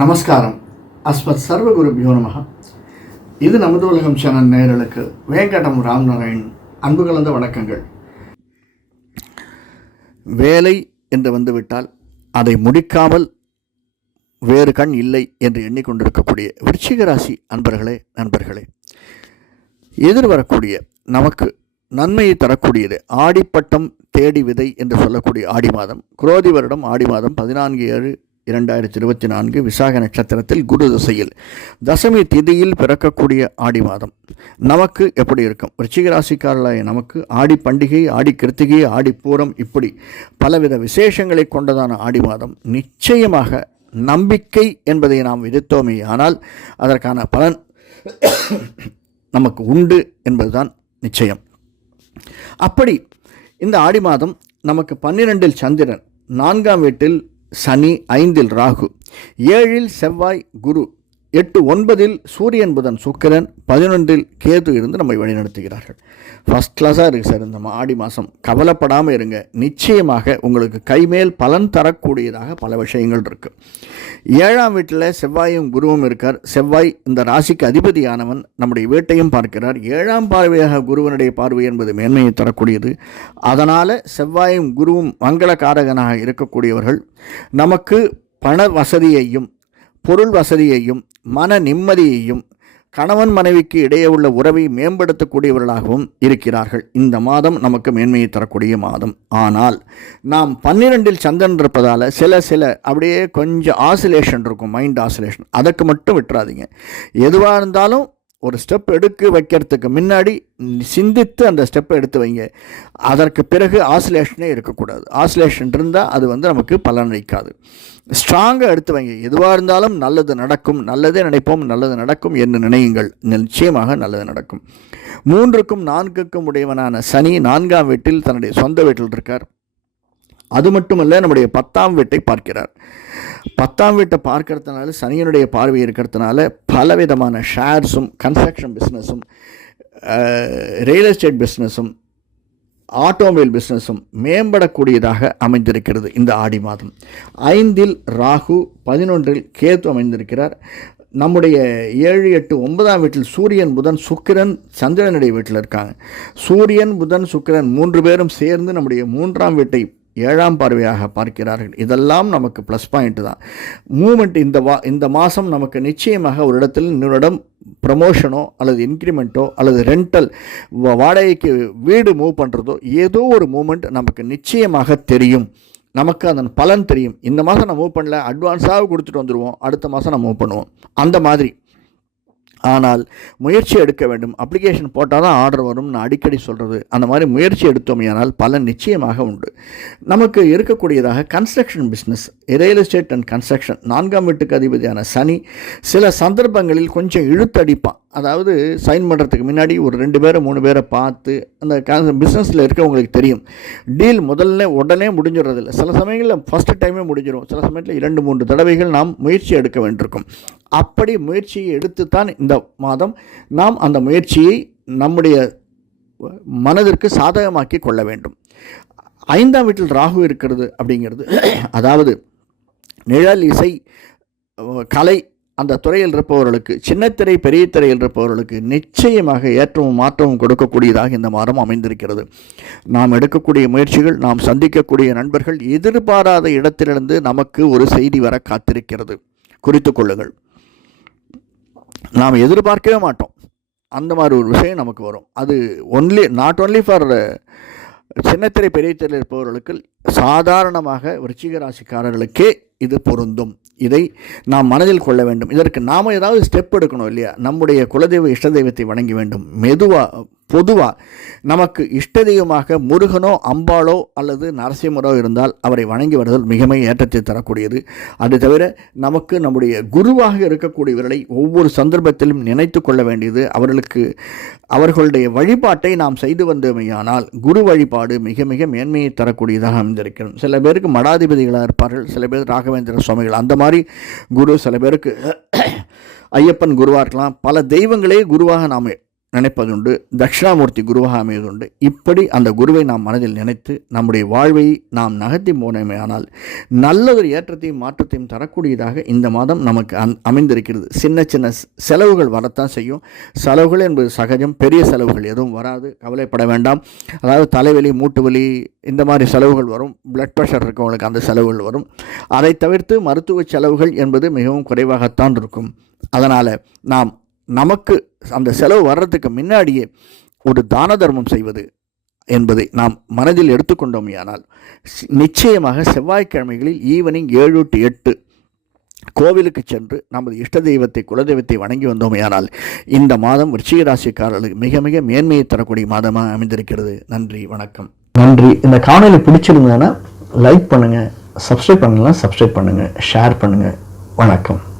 நமஸ்காரம். அஸ்மத் சர்வகுருபியோ நமக இது நமது உலகம் சேனல் நேயர்களுக்கு வேங்கடம் ராம்நாராயண் அன்பு கலந்த வணக்கங்கள். வேலை என்று வந்துவிட்டால் அதை முடிக்காமல் வேறு கண் இல்லை என்று எண்ணிக்கொண்டிருக்கக்கூடிய விருச்சிக ராசி அன்பர்களே நண்பர்களே. எதிர்வரக்கூடிய நமக்கு நன்மையை தரக்கூடியது ஆடிப்பட்டம் தேடி விதை என்று சொல்லக்கூடிய ஆடி மாதம். குரோதி வருடம் ஆடி மாதம் பதினான்கு ஏழு இரண்டாயிரத்தி இருபத்தி நான்கு விசாக நட்சத்திரத்தில் குரு திசையில். தசமி திதியில் பிறக்கக்கூடிய ஆடி மாதம் நமக்கு எப்படி இருக்கும்? ரிச்சிக ராசிக்காரர்களாய நமக்கு ஆடி பண்டிகை ஆடி கிருத்திகை ஆடி பூரம் இப்படி பலவித விசேஷங்களை கொண்டதான ஆடி மாதம் நிச்சயமாக நம்பிக்கை என்பதை நாம் விதித்தோமே ஆனால் அதற்கான பலன் நமக்கு உண்டு என்பதுதான் நிச்சயம். அப்படி இந்த ஆடி மாதம் நமக்கு பன்னிரெண்டில் சந்திரன் நான்காம் வீட்டில் சனி ஐந்தில் ராகு. ஏழில் செவ்வாய் குரு. எட்டு ஒன்பதில் சூரியன் புதன் சுக்கிரன் பதினொன்றில் கேது இருந்து நம்மை வழிநடத்துகிறார்கள். ஃபஸ்ட் கிளாஸாக இருக்குது சார் இந்த ஆடி மாதம் கவலைப்படாமல் இருங்க. நிச்சயமாக உங்களுக்கு கைமேல் பலன் தரக்கூடியதாக பல விஷயங்கள் இருக்குது ஏழாம் வீட்டில் செவ்வாயும் குருவும் இருக்கார். செவ்வாய் இந்த ராசிக்கு அதிபதியானவன். நம்முடைய வீட்டையும் பார்க்கிறார். ஏழாம் பார்வையாக குருவனுடைய பார்வை என்பது மேன்மையை தரக்கூடியது. அதனால் செவ்வாயும் குருவும் மங்களகாரகனாக இருக்கக்கூடியவர்கள். நமக்கு பண வசதியையும் பொருள் வசதியையும் மன நிம்மதியையும் கணவன் மனைவிக்கு இடையே உள்ள உறவை மேம்படுத்தக்கூடியவர்களாகவும் இருக்கிறார்கள். இந்த மாதம் நமக்கு மேன்மையை தரக்கூடிய மாதம். ஆனால் நாம் பன்னிரெண்டில் சந்திரன் இருப்பதால் சில சில அப்படியே கொஞ்சம் ஆசிலேஷன் இருக்கும் மைண்ட் ஆசிலேஷன் அதற்கு மட்டும் விட்டுறாதீங்க. எதுவாக இருந்தாலும் ஒரு ஸ்டெப் எடுக்க வைக்கிறதுக்கு முன்னாடி சிந்தித்து அந்த ஸ்டெப்பை எடுத்து வைங்க. அதற்கு பிறகு ஆசிலேஷனே இருக்கக்கூடாது. ஆசிலேஷன் இருந்தால் அது வந்து நமக்கு பலனளிக்காது ஸ்ட்ராங்காக எடுத்து வைங்க. எதுவாக இருந்தாலும் நல்லது நடக்கும். நல்லதே நினைப்போம். நல்லது நடக்கும் என்று நினையுங்கள். நிச்சயமாக நல்லது நடக்கும். மூன்றுக்கும் நான்குக்கும் உடையவனான சனி நான்காம் வீட்டில் தன்னுடைய சொந்த வீட்டில் இருக்கார். அது மட்டுமல்ல நம்முடைய பத்தாம் வீட்டை பார்க்கிறார். பத்தாம் வீட்டை பார்க்கறதுனால சனியனுடைய பார்வை இருக்கிறதுனால பலவிதமான ஷேர்ஸும் கன்ஸ்ட்ரக்ஷன் பிஸ்னஸும் ரியல் எஸ்டேட் பிஸ்னஸும் ஆட்டோமொபைல் பிஸ்னஸும் மேம்படக்கூடியதாக அமைந்திருக்கிறது இந்த ஆடி மாதம். ஐந்தில் ராகு பதினொன்றில் கேத்து அமைந்திருக்கிறார். நம்முடைய ஏழு எட்டு ஒன்பதாம் வீட்டில் சூரியன் புதன் சுக்கிரன் சந்திரனுடைய வீட்டில் இருக்காங்க. சூரியன் புதன் சுக்கிரன் மூன்று பேரும் சேர்ந்து நம்முடைய மூன்றாம் வீட்டை ஏழாம் பார்வையாக பார்க்கிறார்கள். இதெல்லாம் நமக்கு ப்ளஸ் பாயிண்ட் தான். மூமெண்ட் இந்த வா இந்த மாதம் நமக்கு நிச்சயமாக ஒரு இடத்தில் இன்னொரு இடம் ப்ரமோஷனோ அல்லது இன்க்ரிமெண்ட்டோ அல்லது ரெண்டல் வாடகைக்கு வீடு மூவ் பண்ணுறதோ ஏதோ ஒரு மூமெண்ட் நமக்கு நிச்சயமாக தெரியும். நமக்கு அதன் பலன் தெரியும். இந்த மாதம் நான் மூவ் பண்ணல அட்வான்ஸாக கொடுத்துட்டு வந்துடுவோம் அடுத்த மாதம் நான் மூவ் பண்ணுவோம். அந்த மாதிரி. ஆனால் முயற்சி எடுக்க வேண்டும். அப்ளிகேஷன் போட்டால் தான் ஆர்டர் வரும்னு நான் அடிக்கடி சொல்கிறது அந்த மாதிரி முயற்சி எடுத்தோமையானால் பலன் நிச்சயமாக உண்டு. நமக்கு இருக்கக்கூடியதாக construction business real estate and construction நான்காம் வீட்டுக்கு அதிபதியான சனி சில சந்தர்ப்பங்களில் கொஞ்சம் இழுத்தடிப்பான். அதாவது சைன் பண்ணுறதுக்கு முன்னாடி ஒரு ரெண்டு பேரை மூணு பேரை பார்த்து அந்த பிஸ்னஸில் இருக்கவங்களுக்கு தெரியும். டீல் முதல்ல உடனே முடிஞ்சிடுறதில்ல. சில சமயங்களில் ஃபஸ்ட்டு டைமே முடிஞ்சிடும் சில சமயத்தில் இரண்டு மூன்று தடவைகள் நாம் முயற்சி எடுக்க வேண்டியிருக்கும். அப்படி முயற்சியை எடுத்துத்தான் இந்த மாதம் நாம் அந்த முயற்சியை நம்முடைய மனதிற்கு சாதகமாக்கி கொள்ள வேண்டும். ஐந்தாம் வீட்டில் ராகு இருக்கிறது அப்படிங்கிறது. அதாவது நிழல் இசை கலை அந்த துறையில் இருப்பவர்களுக்கு சின்னத்திரை பெரிய திரையில் இருப்பவர்களுக்கு நிச்சயமாக ஏற்றமும் மாற்றமும் கொடுக்கக்கூடியதாக இந்த மாதம் அமைந்திருக்கிறது. நாம் எடுக்கக்கூடிய முயற்சிகள் நாம் சந்திக்கக்கூடிய நண்பர்கள் எதிர்பாராத இடத்திலிருந்து நமக்கு ஒரு செய்தி வர காத்திருக்கிறது. குறித்து கொள்ளுங்கள். நாம் எதிர்பார்க்கவே மாட்டோம். அந்த மாதிரி ஒரு விஷயம் நமக்கு வரும். அது ஒன்லி நாட் ஒன்லி ஃபார் சின்னத்திரை பெரிய திரையில் இருப்பவர்களுக்கு சாதாரணமாக விருச்சிக ராசிக்காரர்களுக்கே இது பொருந்தும். இதை நாம் மனதில் கொள்ள வேண்டும். இதற்கு நாம் ஏதாவது ஸ்டெப் எடுக்கணும் இல்லையா? நம்முடைய குலதெய்வ இஷ்ட தெய்வத்தை வணங்க வேண்டும். மெதுவாக பொதுவாக நமக்கு இஷ்ட தெய்வமாக முருகனோ அம்பாளோ அல்லது நரசிம்மரோ இருந்தால் அவரை வணங்கி வருதல் மிகமை ஏற்றத்தை தரக்கூடியது. அது தவிர நமக்கு நம்முடைய குருவாக இருக்கக்கூடியவர்களை ஒவ்வொரு சந்தர்ப்பத்திலும் நினைத்து கொள்ள வேண்டியது. அவர்களுக்கு அவர்களுடைய வழிபாட்டை நாம் செய்து வந்தோமேயானால் குரு வழிபாடு மிக மிக மேன்மையை தரக்கூடியதாக அமைந்திருக்கிறது. சில பேருக்கு மடாதிபதிகளாக இருப்பார்கள் சில பேர் ராகவேந்திர சுவாமிகள். அந்த மாதிரி குரு சில பேருக்கு ஐயப்பன் குருவாக இருக்கலாம். பல தெய்வங்களே குருவாக நாம் நினைப்பதுண்டு தட்சிணாமூர்த்தி குருவாக அமைவதுண்டு இப்படி அந்த குருவை நாம் மனதில் நினைத்து நம்முடைய வாழ்வை நாம் நகர்த்தி போனோமேயானால் நல்லதொரு ஏற்றத்தையும் மாற்றத்தையும் தரக்கூடியதாக இந்த மாதம் நமக்கு அந் அமைந்திருக்கிறது. சின்ன சின்ன செலவுகள் வரத்தான் செய்யும். செலவுகள் என்பது சகஜம். பெரிய செலவுகள் எதுவும் வராது. கவலைப்பட வேண்டாம். அதாவது தலைவலி மூட்டு வலி இந்த மாதிரி செலவுகள் வரும். பிளட் ப்ரெஷர் இருக்கவங்களுக்கு அந்த செலவுகள் வரும். அதை தவிர்த்து மருத்துவ செலவுகள் என்பது மிகவும் குறைவாகத்தான் இருக்கும். அதனால் நாம் நமக்கு அந்த செலவு வர்றதுக்கு முன்னாடியே ஒரு தான தர்மம் செய்வது என்பதை நாம் மனதில் எடுத்துக்கொண்டோமேயானால் நிச்சயமாக செவ்வாய்க்கிழமைகளில் ஈவினிங் ஏழு டு எட்டு கோவிலுக்கு சென்று நமது இஷ்ட தெய்வத்தை குலதெய்வத்தை வணங்கி வந்தோமேயானால் இந்த மாதம் விருச்சிக ராசிக்காரர்களுக்கு மிக மிக மேன்மையை தரக்கூடிய மாதமாக அமைந்திருக்கிறது. நன்றி வணக்கம். நன்றி. இந்த காணொலி பிடிச்சிருந்ததுன்னா லைக் பண்ணுங்கள் சப்ஸ்கிரைப் பண்ணலாம் சப்ஸ்கிரைப் பண்ணுங்கள் ஷேர் பண்ணுங்கள் வணக்கம்.